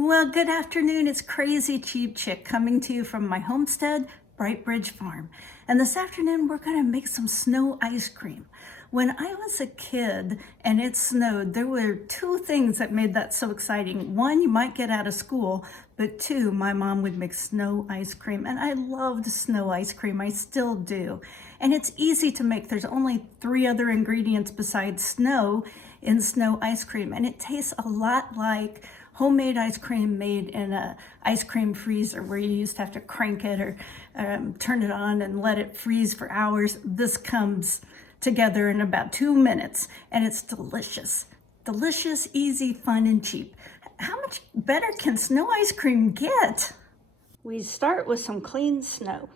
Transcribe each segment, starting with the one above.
Well, good afternoon. It's Crazy Cheap Chick coming to you from my homestead, Bright Bridge Farm. And this afternoon, we're going to make some snow ice cream. When I was a kid and it snowed, there were two things that made that so exciting. One, you might get out of school, but two, my mom would make snow ice cream. And I loved snow ice cream. I still do. And it's easy to make. There's only 3 other ingredients besides snow in snow ice cream. And it tastes a lot like homemade ice cream made in a ice cream freezer where you used to have to crank it or turn it on and let it freeze for hours. This comes together in about 2 minutes and it's delicious. Delicious, easy, fun, and cheap. How much better can snow ice cream get? We start with some clean snow.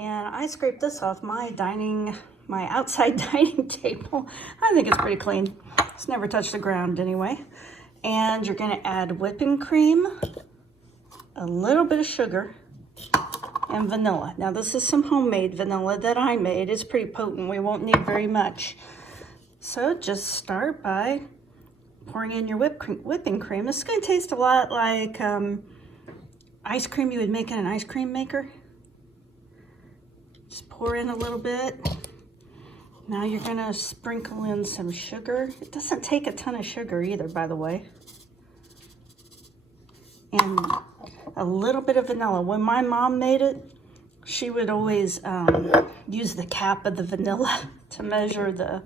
And I scraped this off my outside dining table. I think it's pretty clean. It's never touched the ground anyway. And you're gonna add whipping cream, a little bit of sugar, and vanilla. Now this is some homemade vanilla that I made. It's pretty potent. We won't need very much. So just start by pouring in your whipping cream. This is gonna taste a lot like ice cream you would make in an ice cream maker. Just pour in a little bit. Now you're gonna sprinkle in some sugar. It doesn't take a ton of sugar either, by the way. And a little bit of vanilla. When my mom made it, she would always use the cap of the vanilla to measure the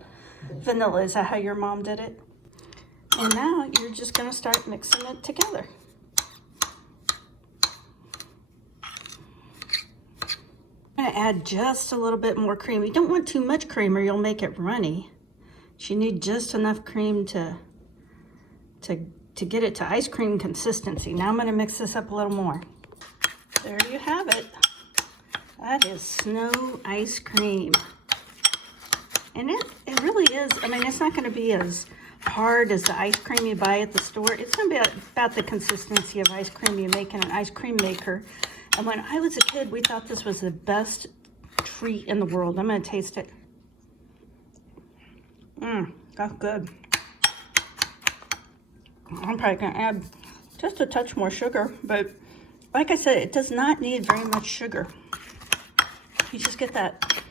vanilla. Is that how your mom did it? And now you're just gonna start mixing it together. I'm gonna add just a little bit more cream. You don't want too much cream or you'll make it runny. You need just enough cream to get it to ice cream consistency. Now I'm gonna mix this up a little more. There you have it. That is snow ice cream. And it really is, I mean, it's not gonna be as hard as the ice cream you buy at the store. It's gonna be about the consistency of ice cream you make in an ice cream maker. And when I was a kid, we thought this was the best treat in the world. I'm gonna taste it. That's good. I'm probably gonna add just a touch more sugar, but like I said, it does not need very much sugar. You just get that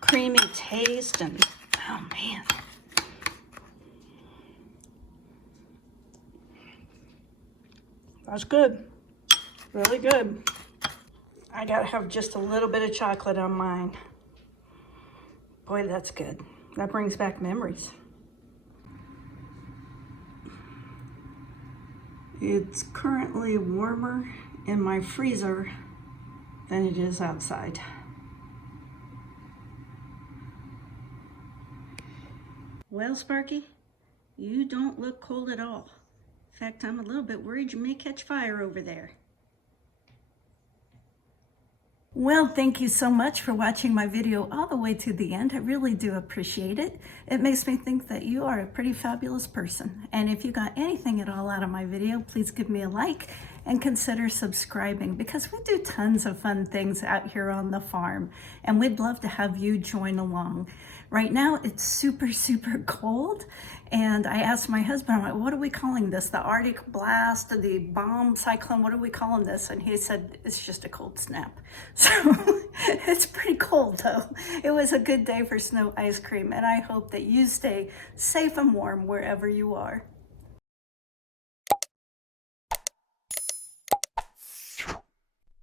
creamy taste and, oh man. That's good, really good. I gotta have just a little bit of chocolate on mine. Boy, that's good. That brings back memories. It's currently warmer in my freezer than it is outside. Well, Sparky, you don't look cold at all. In fact, I'm a little bit worried you may catch fire over there. Well, thank you so much for watching my video all the way to the end. I really do appreciate it. It makes me think that you are a pretty fabulous person. And if you got anything at all out of my video, please give me a like and consider subscribing because we do tons of fun things out here on the farm and we'd love to have you join along. Right now it's super, super cold and I asked my husband, I'm like, what are we calling this? The Arctic blast, the bomb cyclone, what are we calling this? And he said, it's just a cold snap. So it's pretty cold though. It was a good day for snow ice cream and I hope that you stay safe and warm wherever you are.